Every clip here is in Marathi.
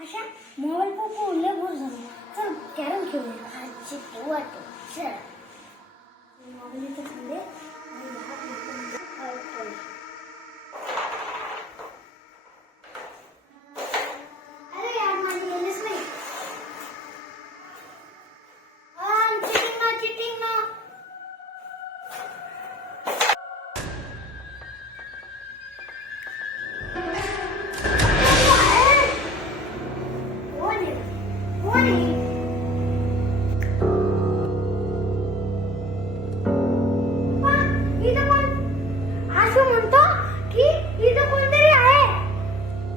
आशा मोबाईल पप्पा लय बोर झालं. चल कॅरम खेळूया. आजची वाटो चल मोबाईल इथे ठेवले आणि हात नको. अरे यार माझी गेलीच नाही. चिटिंग ना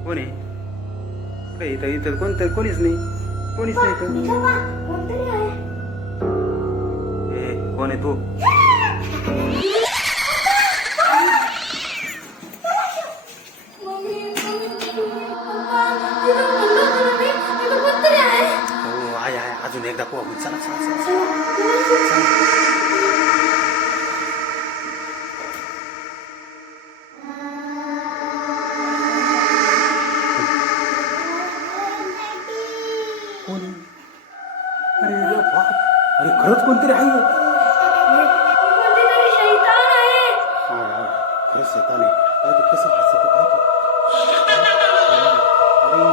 कोण आहे? कुठे इथं इथं कोणीच नाही. कोणीच नाही इथं. ए कोण आहे तू? हो आहे आहे. अजून एकदा पाहू आपण. चला चला चला. कोण आहे? अरे बाप. अरे खरंच कोणतरी आहे. खरंच शैतान आहे. काय ते कसं हसत काय ते? अरे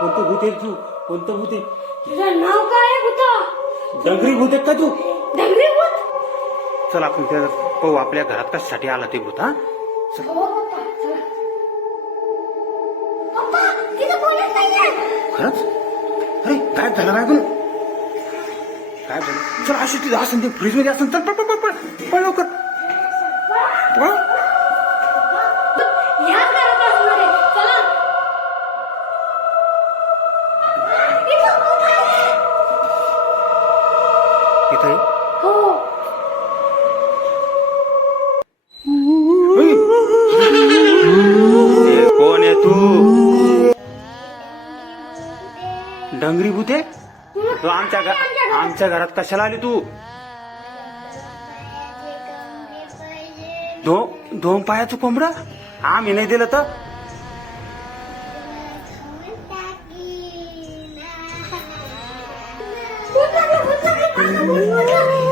कोणतं भूत आहे तू? कोणतं भूत आहे? तुझं नाव काय आहे भूता? डंगरी भूत आहे का तू? डंगरी भूत? चल आपण त्या पाहू आपल्या घरात कशासाठी आला ते भूत. हा हो पप्पा चला. पप्पा तिथं कोणीच नाहीये. खरंच? अरे काय झालं काय पण? काय झालं? चल अशी तिथं असं ते फ्रीज मध्ये असं. चल पळ पळ पळ पळ लवकर पळ. याच घरात असणार आहे. चला. इथं भूत आहे. इथं आहे? हो. ए, कोण आहे तू? डंगरी भूत आहे? तू आमच्या घरात कशाला आली तू? दोन पायाचं कोंबडं आम्ही नाही दिलं तर? भूत आहे.